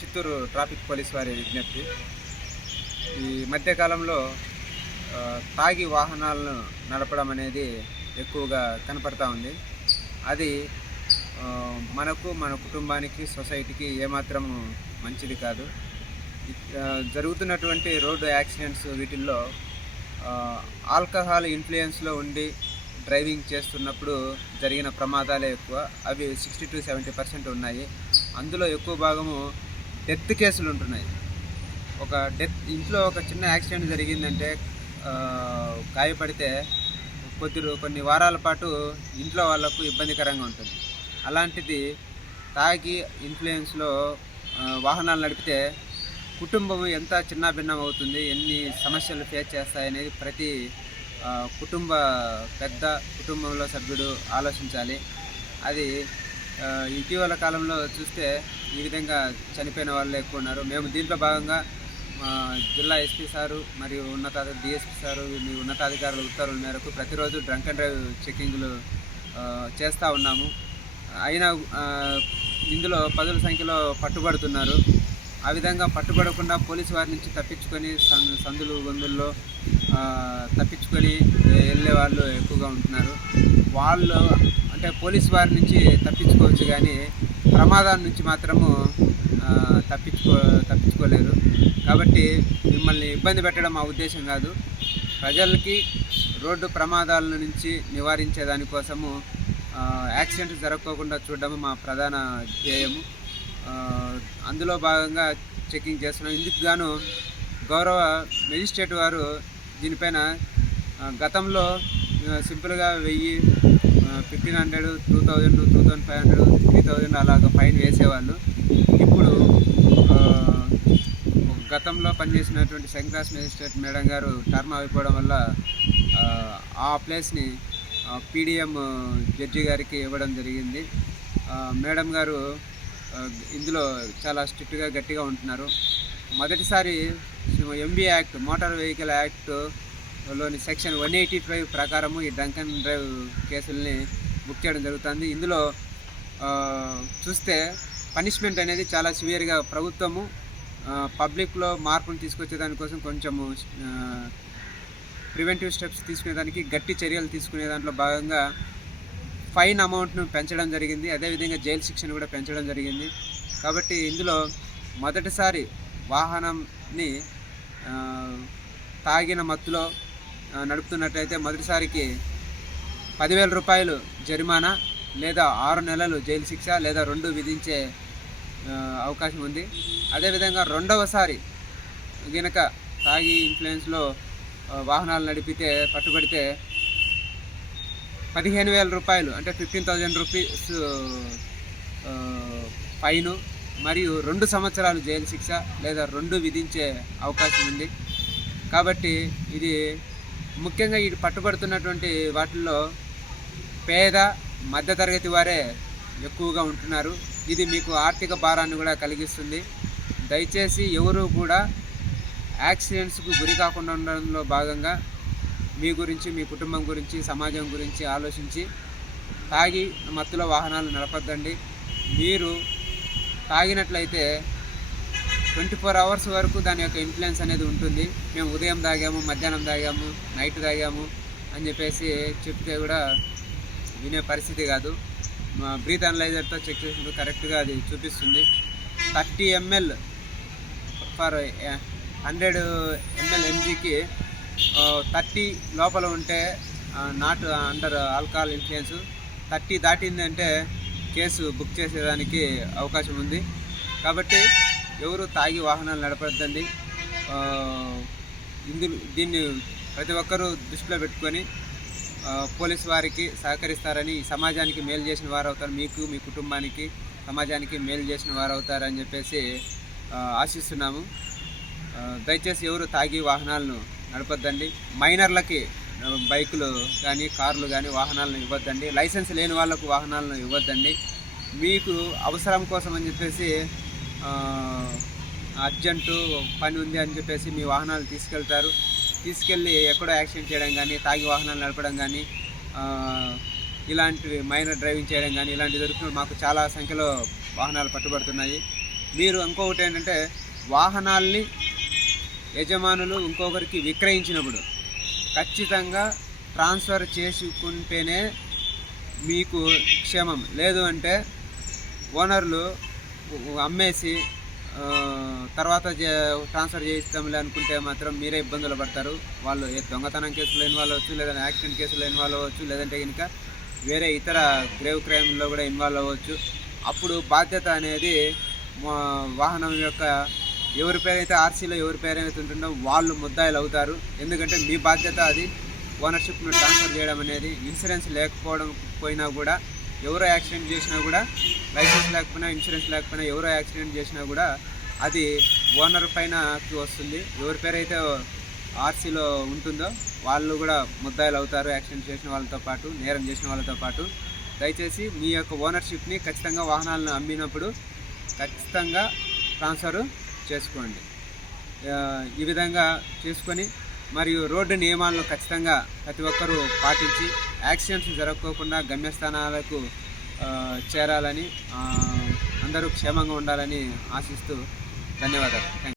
Chittoor traffic police వారి విజ్ఞప్తి. ఈ మధ్యకాలంలో తాగి వాహనాలను నడపడం అనేది ఎక్కువగా కనపడతా ఉంది. అది మనకు, మన కుటుంబానికి, సొసైటీకి ఏమాత్రం మంచిది కాదు. జరుగుతున్నటువంటి రోడ్డు యాక్సిడెంట్స్ వీటిల్లో ఆల్కహాల్ ఇన్ఫ్లుయెన్స్లో ఉండి డ్రైవింగ్ చేస్తున్నప్పుడు జరిగిన ప్రమాదాలే ఎక్కువ. అవి 60-70% ఉన్నాయి. అందులో ఎక్కువ భాగము డెత్ కేసులు ఉంటున్నాయి. ఇంట్లో ఒక చిన్న యాక్సిడెంట్ జరిగిందంటే, గాయపడితే కొన్ని వారాల పాటు ఇంట్లో వాళ్లకు ఇబ్బందికరంగా ఉంటుంది. అలాంటిది తాగి ఇన్ఫ్లుయెన్స్లో వాహనాలు నడిపితే కుటుంబం ఎంత చిన్నాభిన్నం అవుతుంది, ఎన్ని సమస్యలు ఫేస్ చేస్తాయనేది ప్రతి కుటుంబంలో సభ్యుడు ఆలోచించాలి. అది ఇటీవల కాలంలో చూస్తే ఈ విధంగా చనిపోయిన వాళ్ళు ఎక్కువ ఉన్నారు. మేము దీంట్లో భాగంగా జిల్లా ఎస్పీ సారు మరియు డిఎస్పీ సారు ఉన్నతాధికారుల ఉత్తర్వుల మేరకు ప్రతిరోజు డ్రంక్ అండ్ డ్రైవ్ చెక్కింగ్లు చేస్తూ ఉన్నాము. అయినా ఇందులో పదుల సంఖ్యలో పట్టుబడుతున్నారు. ఆ విధంగా పట్టుబడకుండా పోలీసు వారి నుంచి తప్పించుకొని సందులు గొంతుల్లో తప్పించుకొని వెళ్ళే వాళ్ళు ఎక్కువగా ఉంటున్నారు. వాళ్ళు అంటే పోలీసు వారి నుంచి తప్పించుకోవచ్చు, కానీ ప్రమాదాల నుంచి మాత్రము తప్పించుకోలేరు. కాబట్టి మిమ్మల్ని ఇబ్బంది పెట్టడం మా ఉద్దేశం కాదు. ప్రజలకి రోడ్డు ప్రమాదాల నుంచి నివారించే దానికోసము యాక్సిడెంట్ జరగకోకుండా చూడడం మా ప్రధాన ధ్యేయము. అందులో భాగంగా చెకింగ్ చేస్తున్నాం. ఇందుకు గాను గౌరవ మెజిస్ట్రేట్ వారు దీనిపైన గతంలో సింపుల్గా 1000, 1500, 2000, 2500, 3000 అలాగ ఫైన్ వేసేవాళ్ళు. ఇప్పుడు గతంలో పనిచేసినటువంటి శంకరాస్ మెజిస్ట్రేట్ మేడం గారు టర్మ్ అయిపోవడం వల్ల ఆ ప్లేస్ని పీడిఎం జడ్జి గారికి ఇవ్వడం జరిగింది. మేడం గారు ఇందులో చాలా స్ట్రిక్ట్గా గట్టిగా ఉంటున్నారు. మొదటిసారి ఎంబీ యాక్ట్, మోటార్ వెహికల్ యాక్ట్లోని సెక్షన్ 185 ప్రకారము ఈ డ్రంక్ అండ్ డ్రైవ్ కేసుల్ని బుక్ చేయడం జరుగుతుంది. ఇందులో చూస్తే పనిష్మెంట్ అనేది చాలా సివియర్గా ప్రభుత్వము పబ్లిక్లో మార్పును తీసుకొచ్చే దానికోసం కొంచెము ప్రివెంటివ్ స్టెప్స్ తీసుకునేదానికి గట్టి చర్యలు తీసుకునే దాంట్లో భాగంగా ఫైన్ అమౌంట్ను పెంచడం జరిగింది. అదేవిధంగా జైలు శిక్షను కూడా పెంచడం జరిగింది. కాబట్టి ఇందులో మొదటిసారి వాహనంని తాగిన మత్తులో నడుపుతున్నట్లయితే మొదటిసారికి 10,000 రూపాయలు జరిమానా లేదా 6 నెలలు జైలు శిక్ష లేదా 2 విధించే అవకాశం ఉంది. అదేవిధంగా రెండవసారి గనక తాగి ఇన్ఫ్లుయెన్స్లో వాహనాలు నడిపితే పట్టుబడితే 15,000 రూపాయలు అంటే 15,000 రూపీస్ ఫైను మరియు 2 సంవత్సరాలు జైలు శిక్ష లేదా 2 విధించే అవకాశం ఉంది. కాబట్టి ఇది ముఖ్యంగా ఈ పట్టుబడుతున్నటువంటి వాటిల్లో పేద మధ్యతరగతి వారే ఎక్కువగా ఉంటున్నారు. ఇది మీకు ఆర్థిక భారాన్ని కూడా కలిగిస్తుంది. దయచేసి ఎవరు కూడా యాక్సిడెంట్స్కు గురి కాకుండా ఉండడంలో భాగంగా మీ గురించి, మీ కుటుంబం గురించి, సమాజం గురించి ఆలోచించి తాగి మత్తులో వాహనాలు నడపద్దండి. మీరు తాగినట్లయితే 24 అవర్స్ వరకు దాని యొక్క ఇన్ఫ్లుయెన్స్ అనేది ఉంటుంది. మేము ఉదయం తాగాము, మధ్యాహ్నం తాగాము, నైట్ తాగాము అని చెప్పేసి చెప్తే కూడా వినే పరిస్థితి కాదు. మా బ్రీత్ అనలైజర్తో చెక్ చేసినప్పుడు కరెక్ట్గా అది చూపిస్తుంది. 30 ml ఫర్ 100 ml ఎంజీకి 30 లోపల ఉంటే నాట్ అండర్ ఆల్కహాల్ ఇన్ఫ్లుయెన్స్, 30 దాటిందంటే కేసు బుక్ చేసేదానికి అవకాశం ఉంది. కాబట్టి ఎవరు తాగి వాహనాలు నడపద్దండి. దీన్ని ప్రతి ఒక్కరూ దృష్టిలో పెట్టుకొని పోలీసు వారికి సహకరిస్తారని, సమాజానికి మేలు చేసిన వారు అవుతారు. మీకు, మీ కుటుంబానికి, సమాజానికి మేలు చేసిన వారు అవుతారని చెప్పేసి ఆశిస్తున్నాము. దయచేసి ఎవరు తాగి వాహనాలను నడపద్దండి. మైనర్లకి బైకులు కానీ, కార్లు కానీ వాహనాలను ఇవ్వద్దండి. లైసెన్స్ లేని వాళ్ళకు వాహనాలను ఇవ్వద్దండి. మీకు అవసరం కోసం అని చెప్పేసి అర్జెంటు పని ఉంది అని చెప్పేసి మీ వాహనాలు తీసుకెళ్ళి ఎక్కడో యాక్సిడెంట్ చేయడం కానీ, తాగి వాహనాలు నడపడం కానీ, ఇలాంటివి మైనర్ డ్రైవింగ్ చేయడం కానీ ఇలాంటివి జరుగుతున్నప్పుడు మాకు చాలా సంఖ్యలో వాహనాలు పట్టుబడుతున్నాయి. మీరు ఇంకొకటి ఏంటంటే వాహనాల్ని యజమానులు ఇంకొకరికి విక్రయించినప్పుడు ఖచ్చితంగా ట్రాన్స్ఫర్ చేసుకుంటేనే మీకు క్షేమం. లేదు అంటే ఓనర్లు అమ్మేసి తర్వాత ట్రాన్స్ఫర్ చేయిస్తాంలే అనుకుంటే మాత్రం మీరే ఇబ్బందులు పడతారు. వాళ్ళు దొంగతనం కేసులో ఇన్వాల్వ్ అవ్వచ్చు, లేదంటే యాక్సిడెంట్ కేసులో ఇన్వాల్వ్ అవ్వచ్చు, లేదంటే కనుక వేరే ఇతర గ్రేవ్ క్రైమ్లో కూడా ఇన్వాల్వ్ అవ్వచ్చు. అప్పుడు బాధ్యత అనేది వాహనం యొక్క ఎవరి పేరైతే ఆర్సీలో ఎవరి పేరైతే ఉంటుందో వాళ్ళు ముద్దాయిలు అవుతారు. ఎందుకంటే మీ బాధ్యత అది ఓనర్షిప్ను ట్రాన్స్ఫర్ చేయడం అనేది. ఇన్సూరెన్స్ పోయినా కూడా ఎవరో యాక్సిడెంట్ చేసినా కూడా, లైసెన్స్ లేకపోయినా ఇన్సూరెన్స్ లేకపోయినా ఎవరో యాక్సిడెంట్ చేసినా కూడా అది ఓనర్ పైనకి వస్తుంది. ఎవరి పేరైతే ఆర్సీలో ఉంటుందో వాళ్ళు కూడా ముద్దాయిలు అవుతారు, యాక్సిడెంట్ చేసిన వాళ్ళతో పాటు, నేరం చేసిన వాళ్ళతో పాటు. దయచేసి మీ యొక్క ఓనర్షిప్ని ఖచ్చితంగా వాహనాలను అమ్మినప్పుడు ఖచ్చితంగా ట్రాన్స్ఫర్ చేసుకోండి. ఈ విధంగా చేసుకొని మరియు రోడ్డు నియమాలను ఖచ్చితంగా ప్రతి ఒక్కరూ పాటించి యాక్సిడెంట్స్ జరగకోకుండా గమ్యస్థానాలకు చేరాలని, అందరూ క్షేమంగా ఉండాలని ఆశిస్తూ ధన్యవాదాలు.